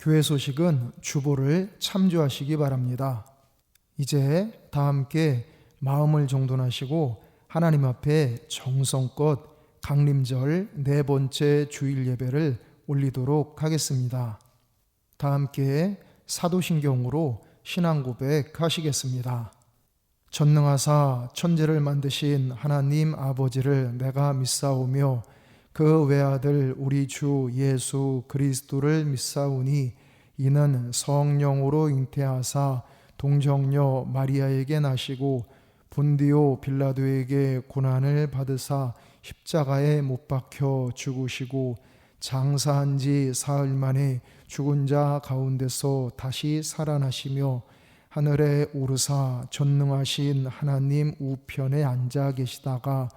교회 소식은 주보를 참조하시기 바랍니다. 이제 다 함께 마음을 정돈하시고 하나님 앞에 정성껏 강림절 네 번째 주일 예배를 올리도록 하겠습니다. 다 함께 사도신경으로 신앙 고백하시겠습니다. 전능하사 천지를 만드신 하나님 아버지를 내가 믿사오며 그 외아들 우리 주 예수 그리스도를 믿사오니 이는 성령으로 잉태하사 동정녀 마리아에게 나시고 본디오 빌라도에게 고난을 받으사 십자가에 못 박혀 죽으시고 장사한 지 사흘 만에 죽은 자 가운데서 다시 살아나시며 하늘에 오르사 전능하신 하나님 우편에 앉아 계시다가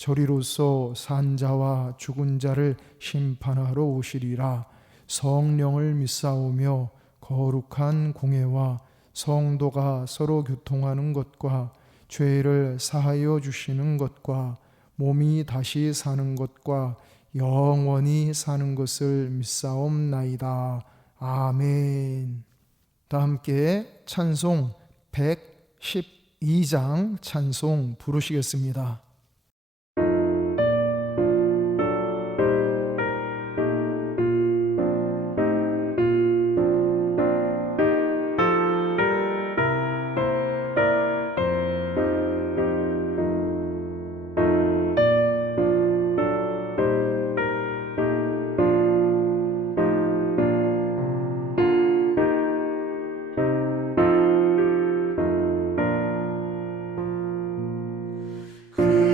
저리로서 산 자와 죽은 자를 심판하러 오시리라. 성령을 믿사오며 거룩한 공회와 성도가 서로 교통하는 것과 죄를 사하여 주시는 것과 몸이 다시 사는 것과 영원히 사는 것을 믿사옵나이다. 아멘. 다 함께 찬송 112장 찬송 부르시겠습니다. 그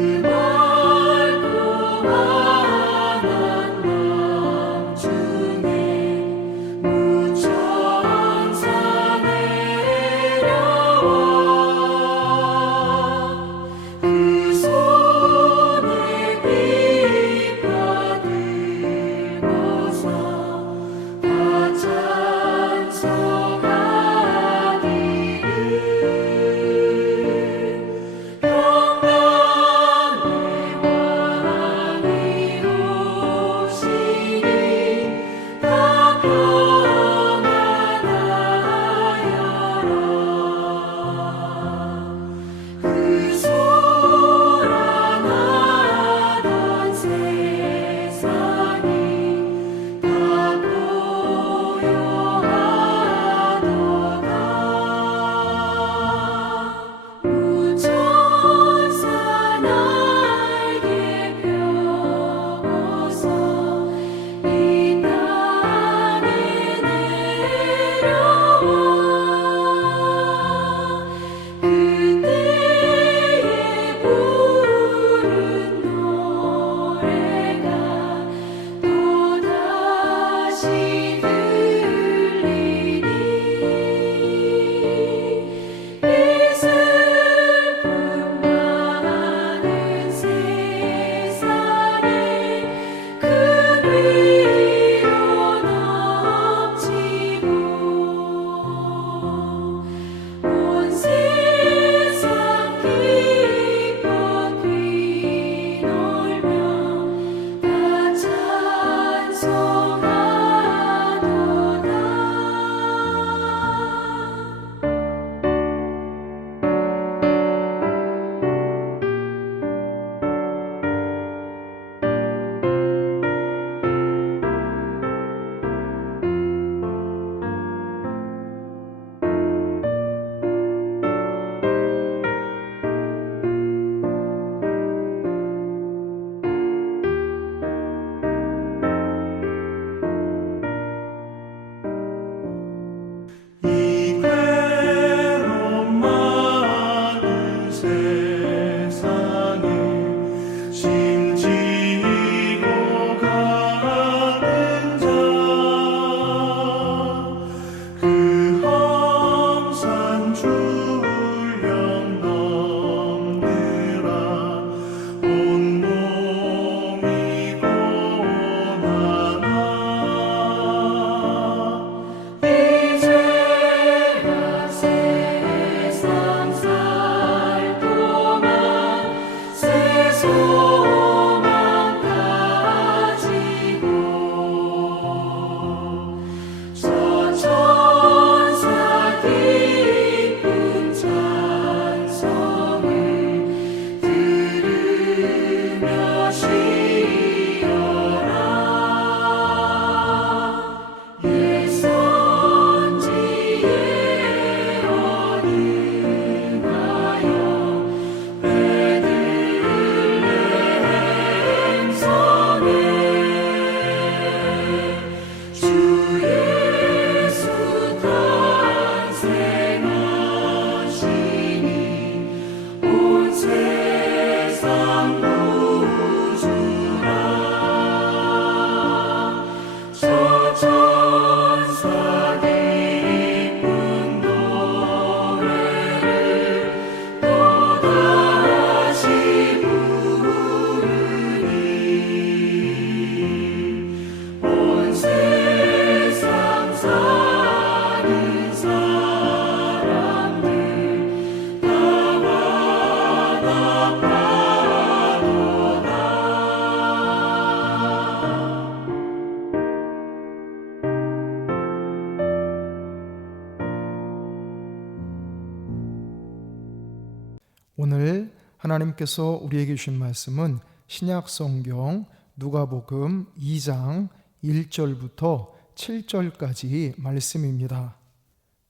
오늘 하나님께서 우리에게 주신 말씀은 신약성경 누가복음 2장 1절부터 7절까지 말씀입니다.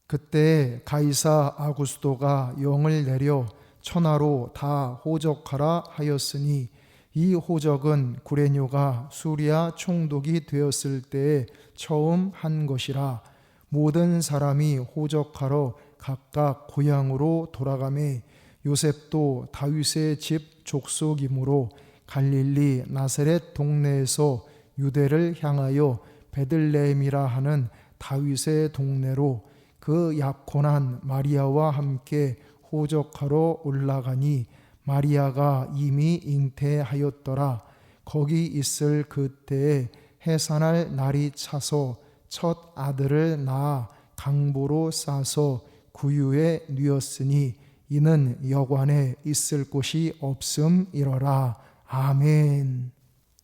그때 가이사 아구스도가 영을 내려 천하로 다 호적하라 하였으니 이 호적은 구레뇨가 수리아 총독이 되었을 때에 처음 한 것이라. 모든 사람이 호적하러 각각 고향으로 돌아가매 요셉도 다윗의 집 족속이므로 갈릴리 나사렛 동네에서 유대를 향하여 베들레헴이라 하는 다윗의 동네로 그 약혼한 마리아와 함께 호적하러 올라가니 마리아가 이미 잉태하였더라. 거기 있을 그때에 해산할 날이 차서 첫 아들을 낳아 강보로 싸서 구유에 누였으니 이는 여관에 있을 곳이 없음이러라. 아멘.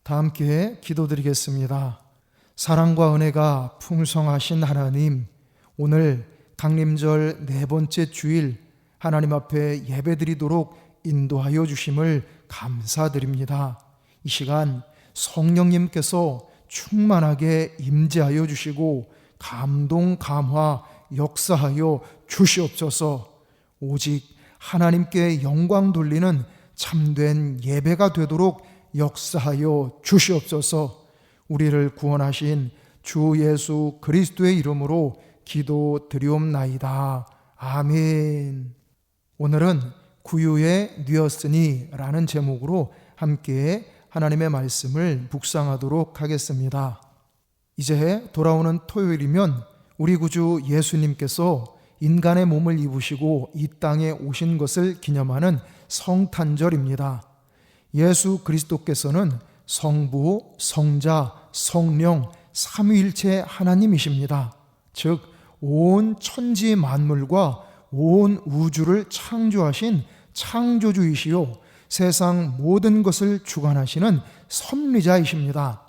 다 함께 기도드리겠습니다. 사랑과 은혜가 풍성하신 하나님, 오늘 강림절 네 번째 주일 하나님 앞에 예배드리도록 인도하여 주심을 감사드립니다. 이 시간 성령님께서 충만하게 임재하여 주시고 감동 감화 역사하여 주시옵소서. 오직 하나님께 영광 돌리는 참된 예배가 되도록 역사하여 주시옵소서. 우리를 구원하신 주 예수 그리스도의 이름으로 기도드리옵나이다. 아멘. 오늘은 구유에 누였으니 라는 제목으로 함께 하나님의 말씀을 묵상하도록 하겠습니다. 이제 돌아오는 토요일이면 우리 구주 예수님께서 인간의 몸을 입으시고 이 땅에 오신 것을 기념하는 성탄절입니다. 예수 그리스도께서는 성부, 성자, 성령, 삼위일체 하나님이십니다. 즉 온 천지 만물과 온 우주를 창조하신 창조주이시요 세상 모든 것을 주관하시는 섭리자이십니다.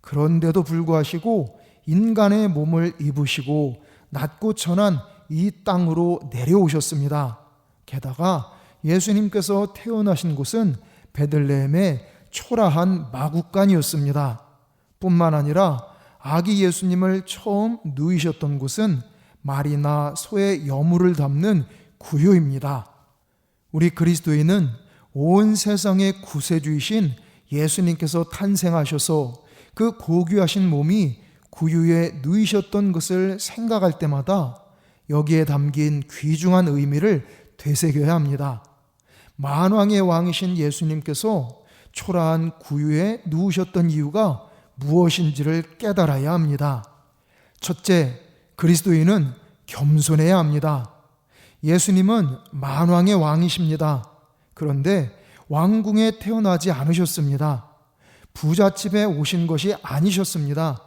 그런데도 불구하시고 인간의 몸을 입으시고 낮고 천한 이 땅으로 내려오셨습니다. 게다가 예수님께서 태어나신 곳은 베들레헴의 초라한 마구간이었습니다. 뿐만 아니라 아기 예수님을 처음 누이셨던 곳은 말이나 소의 여물을 담는 구유입니다. 우리 그리스도인은 온 세상의 구세주이신 예수님께서 탄생하셔서 그 고귀하신 몸이 구유에 누이셨던 것을 생각할 때마다 여기에 담긴 귀중한 의미를 되새겨야 합니다. 만왕의 왕이신 예수님께서 초라한 구유에 누우셨던 이유가 무엇인지를 깨달아야 합니다. 첫째, 그리스도인은 겸손해야 합니다. 예수님은 만왕의 왕이십니다. 그런데 왕궁에 태어나지 않으셨습니다. 부잣집에 오신 것이 아니셨습니다.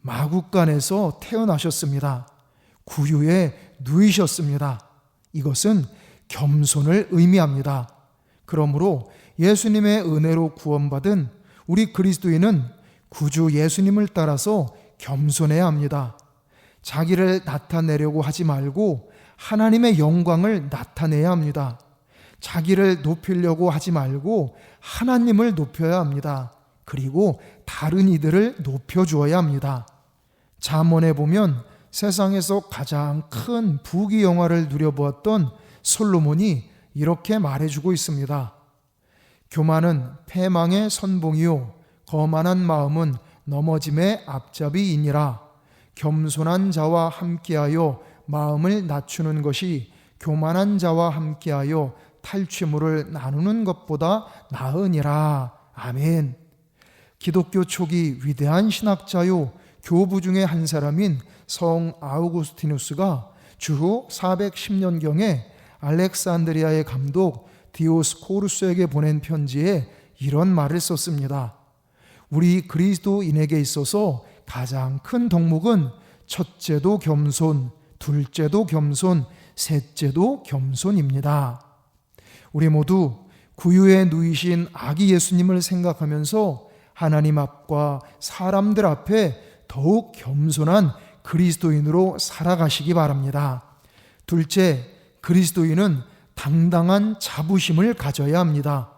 마구간에서 태어나셨습니다. 구유에 누이셨습니다. 이것은 겸손을 의미합니다. 그러므로 예수님의 은혜로 구원받은 우리 그리스도인은 구주 예수님을 따라서 겸손해야 합니다. 자기를 나타내려고 하지 말고 하나님의 영광을 나타내야 합니다. 자기를 높이려고 하지 말고 하나님을 높여야 합니다. 그리고 다른 이들을 높여주어야 합니다. 잠언에 보면 세상에서 가장 큰 부귀영화를 누려보았던 솔로몬이 이렇게 말해주고 있습니다. 교만은 패망의 선봉이요 거만한 마음은 넘어짐의 앞잡이이니라. 겸손한 자와 함께하여 마음을 낮추는 것이 교만한 자와 함께하여 탈취물을 나누는 것보다 나으니라. 아멘. 기독교 초기 위대한 신학자요 교부 중에 한 사람인 성 아우구스티누스가 주후 410년경에 알렉산드리아의 감독 디오스코루스에게 보낸 편지에 이런 말을 썼습니다. 우리 그리스도인에게 있어서 가장 큰 덕목은 첫째도 겸손, 둘째도 겸손, 셋째도 겸손입니다. 우리 모두 구유에 누이신 아기 예수님을 생각하면서 하나님 앞과 사람들 앞에 더욱 겸손한 그리스도인으로 살아가시기 바랍니다. 둘째, 그리스도인은 당당한 자부심을 가져야 합니다.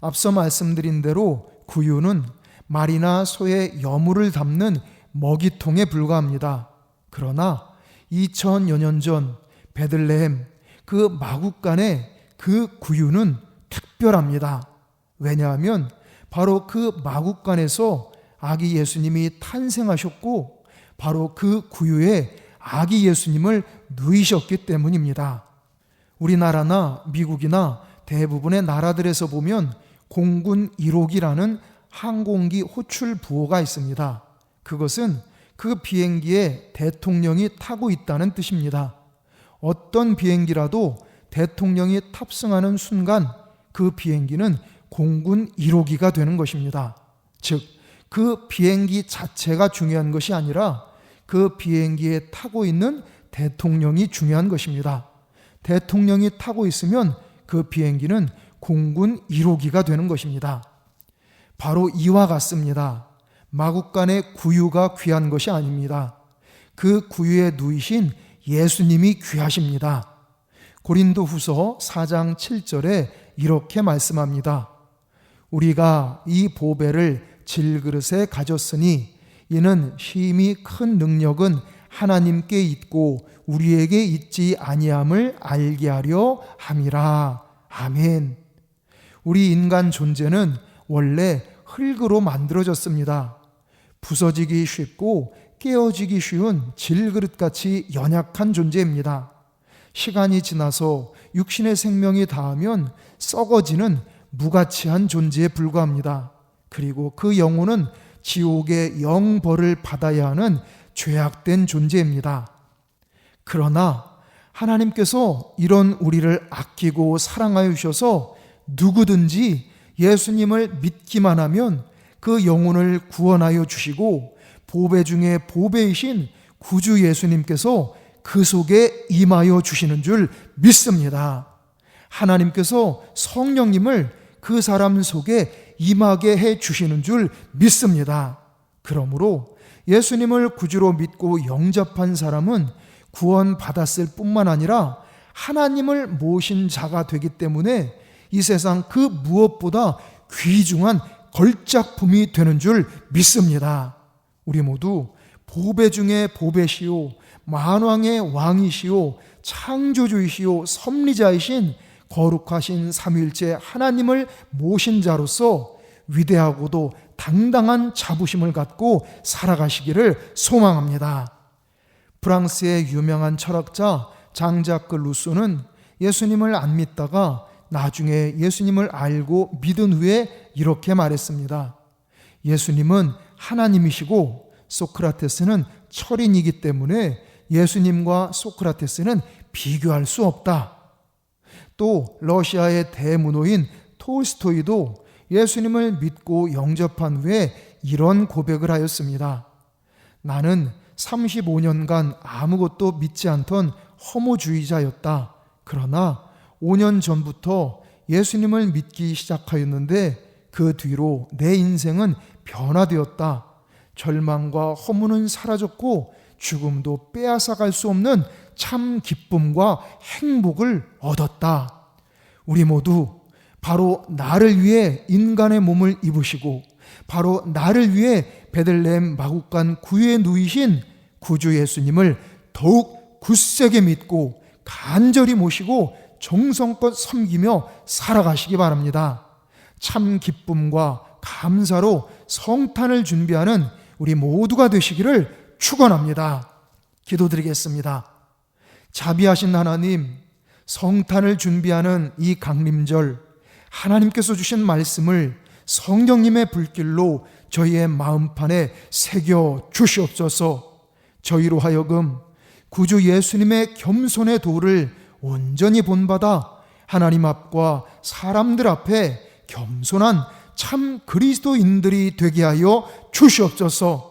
앞서 말씀드린 대로 구유는 말이나 소의 여물을 담는 먹이통에 불과합니다. 그러나 2000여 년 전 베들레헴 그 마구간의 그 구유는 특별합니다. 왜냐하면 바로 그 마구간에서 아기 예수님이 탄생하셨고 바로 그 구유에 아기 예수님을 누이셨기 때문입니다. 우리나라나 미국이나 대부분의 나라들에서 보면 공군 1호기라는 항공기 호출 부호가 있습니다. 그것은 그 비행기에 대통령이 타고 있다는 뜻입니다. 어떤 비행기라도 대통령이 탑승하는 순간 그 비행기는 공군 1호기가 되는 것입니다. 즉, 그 비행기 자체가 중요한 것이 아니라 그 비행기에 타고 있는 대통령이 중요한 것입니다. 대통령이 타고 있으면 그 비행기는 공군 1호기가 되는 것입니다. 바로 이와 같습니다. 마구간의 구유가 귀한 것이 아닙니다. 그 구유에 누이신 예수님이 귀하십니다. 고린도후서 4장 7절에 이렇게 말씀합니다. 우리가 이 보배를 질그릇에 가졌으니 이는 심히 큰 능력은 하나님께 있고 우리에게 있지 아니함을 알게 하려 함이라. 아멘. 우리 인간 존재는 원래 흙으로 만들어졌습니다. 부서지기 쉽고 깨어지기 쉬운 질그릇같이 연약한 존재입니다. 시간이 지나서 육신의 생명이 닿으면 썩어지는 무가치한 존재에 불과합니다. 그리고 그 영혼은 지옥의 영벌을 받아야 하는 죄악된 존재입니다. 그러나 하나님께서 이런 우리를 아끼고 사랑하여 주셔서 누구든지 예수님을 믿기만 하면 그 영혼을 구원하여 주시고 보배 중에 보배이신 구주 예수님께서 그 속에 임하여 주시는 줄 믿습니다. 하나님께서 성령님을 그 사람 속에 임하게 해 주시는 줄 믿습니다. 그러므로 예수님을 구주로 믿고 영접한 사람은 구원받았을 뿐만 아니라 하나님을 모신 자가 되기 때문에 이 세상 그 무엇보다 귀중한 걸작품이 되는 줄 믿습니다. 우리 모두 보배 중에 보배시오 만왕의 왕이시오 창조주이시오 섭리자이신 거룩하신 삼위일체 하나님을 모신 자로서 위대하고도 당당한 자부심을 갖고 살아가시기를 소망합니다. 프랑스의 유명한 철학자 장자크 루소는 예수님을 안 믿다가 나중에 예수님을 알고 믿은 후에 이렇게 말했습니다. 예수님은 하나님이시고 소크라테스는 철인이기 때문에 예수님과 소크라테스는 비교할 수 없다. 또 러시아의 대문호인 톨스토이도 예수님을 믿고 영접한 후에 이런 고백을 하였습니다. 나는 35년간 아무것도 믿지 않던 허무주의자였다. 그러나 5년 전부터 예수님을 믿기 시작하였는데 그 뒤로 내 인생은 변화되었다. 절망과 허무는 사라졌고 죽음도 빼앗아갈 수 없는 참 기쁨과 행복을 얻었다. 우리 모두 바로 나를 위해 인간의 몸을 입으시고 바로 나를 위해 베들레헴 마구간 구유에 누이신 구주 예수님을 더욱 굳세게 믿고 간절히 모시고 정성껏 섬기며 살아가시기 바랍니다. 참 기쁨과 감사로 성탄을 준비하는 우리 모두가 되시기를 축원합니다. 기도드리겠습니다. 자비하신 하나님, 성탄을 준비하는 이 강림절 하나님께서 주신 말씀을 성령님의 불길로 저희의 마음판에 새겨 주시옵소서. 저희로 하여금 구주 예수님의 겸손의 도를 온전히 본받아 하나님 앞과 사람들 앞에 겸손한 참 그리스도인들이 되게 하여 주시옵소서.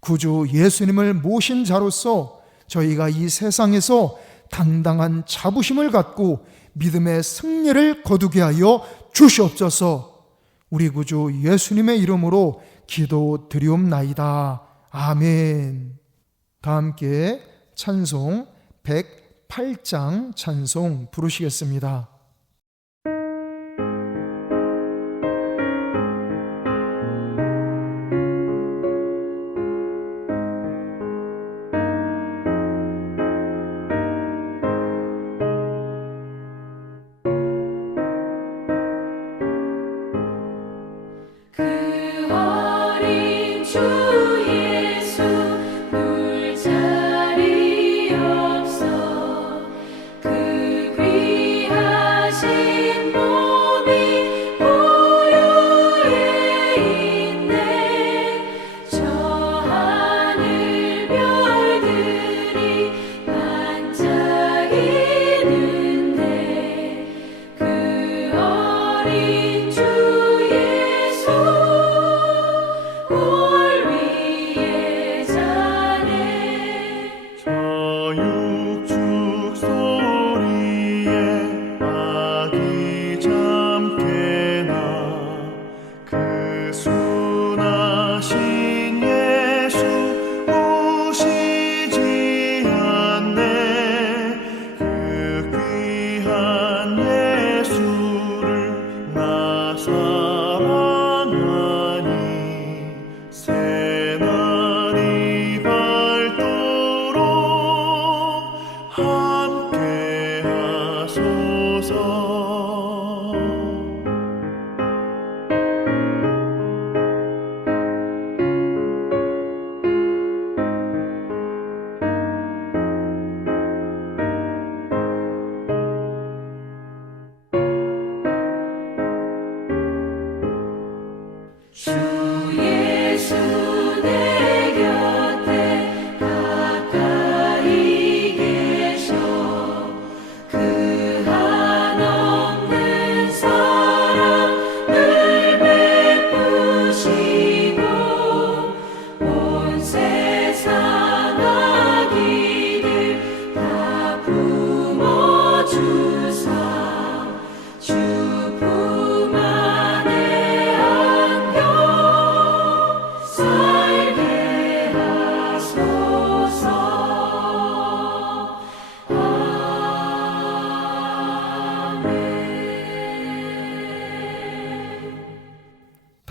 구주 예수님을 모신 자로서 저희가 이 세상에서 당당한 자부심을 갖고 믿음의 승리를 거두게 하여 주시옵소서. 우리 구주 예수님의 이름으로 기도드리옵나이다. 아멘. 다 함께 찬송 100 제8장 찬송 부르시겠습니다.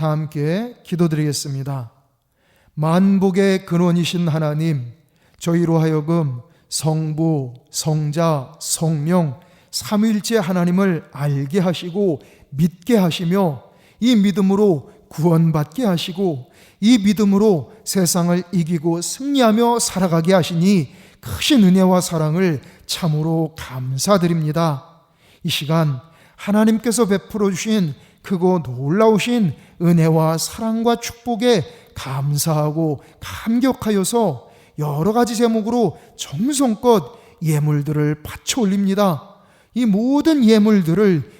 다 함께 기도드리겠습니다. 만복의 근원이신 하나님, 저희로 하여금 성부, 성자, 성령, 삼위일체 하나님을 알게 하시고 믿게 하시며 이 믿음으로 구원받게 하시고 이 믿음으로 세상을 이기고 승리하며 살아가게 하시니 크신 은혜와 사랑을 참으로 감사드립니다. 이 시간 하나님께서 베풀어 주신 크고 놀라우신 은혜와 사랑과 축복에 감사하고 감격하여서 여러 가지 제목으로 정성껏 예물들을 바쳐 올립니다. 이 모든 예물들을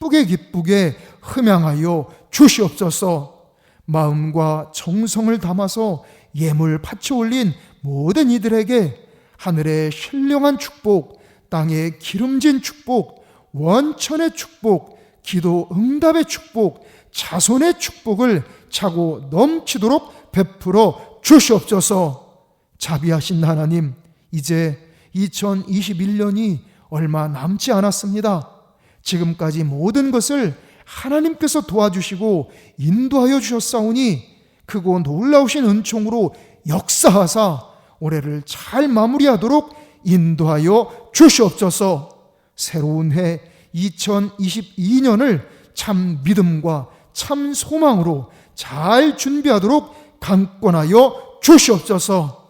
기쁘게 흠양하여 주시옵소서. 마음과 정성을 담아서 예물 바쳐 올린 모든 이들에게 하늘의 신령한 축복, 땅의 기름진 축복, 원천의 축복, 기도 응답의 축복, 자손의 축복을 차고 넘치도록 베풀어 주시옵소서. 자비하신 하나님, 이제 2021년이 얼마 남지 않았습니다. 지금까지 모든 것을 하나님께서 도와주시고 인도하여 주셨사오니 크고 놀라우신 은총으로 역사하사 올해를 잘 마무리하도록 인도하여 주시옵소서. 새로운 해 2022년을 참 믿음과 참 소망으로 잘 준비하도록 강권하여 주시옵소서.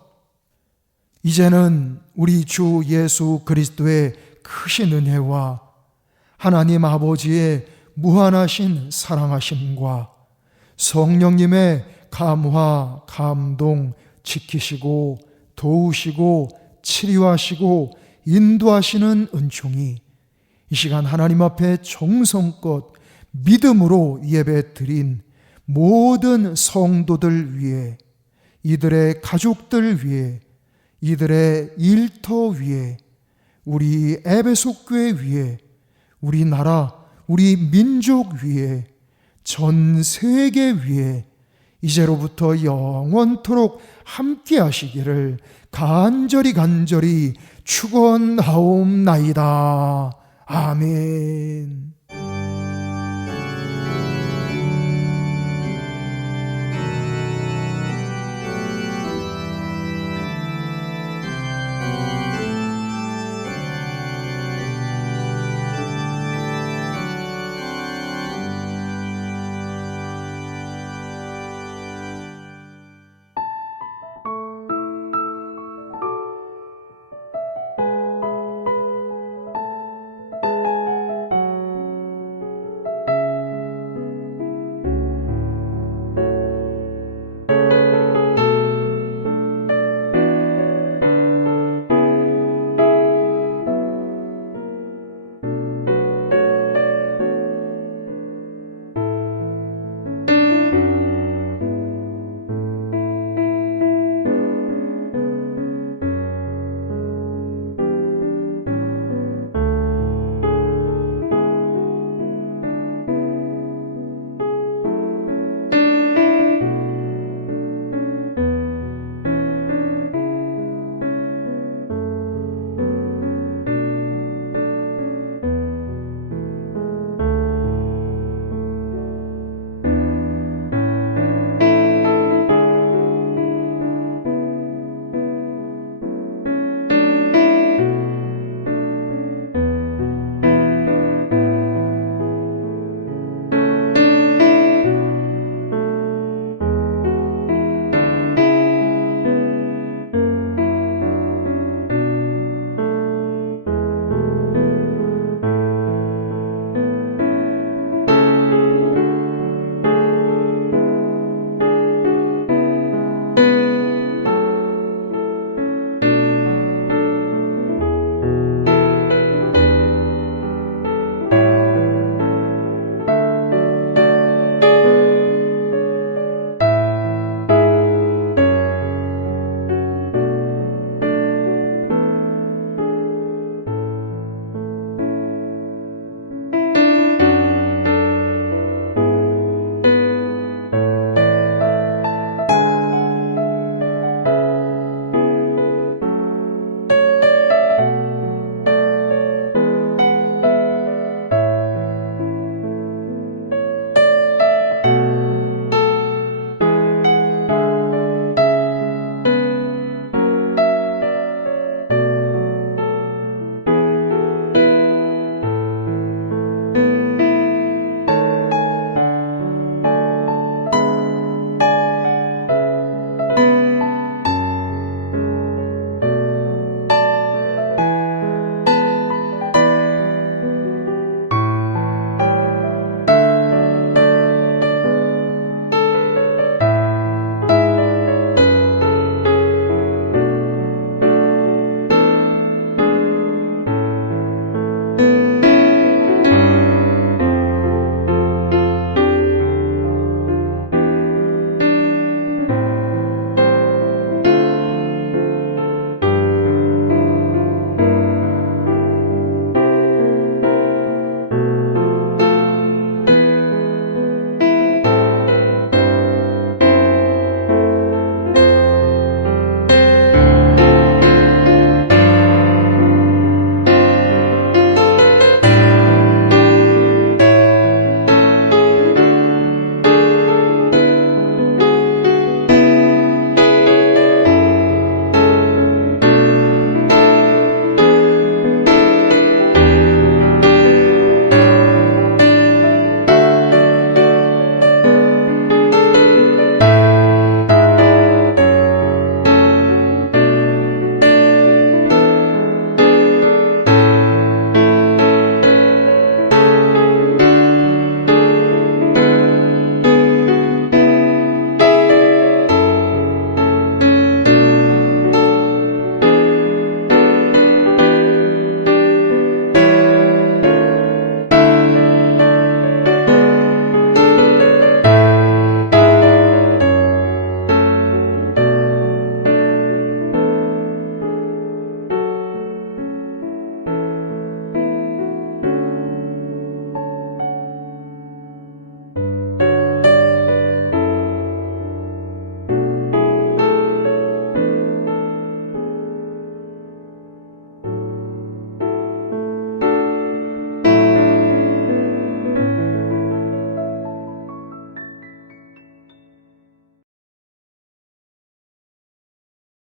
이제는 우리 주 예수 그리스도의 크신 은혜와 하나님 아버지의 무한하신 사랑하심과 성령님의 감화, 감동, 지키시고 도우시고 치료하시고 인도하시는 은총이 이 시간 하나님 앞에 정성껏 믿음으로 예배 드린 모든 성도들 위해, 이들의 가족들 위해, 이들의 일터 위에, 우리 에베소 교회 위에, 우리나라, 우리 민족 위에, 전 세계 위에 이제로부터 영원토록 함께 하시기를 간절히 축원하옵나이다. 아멘.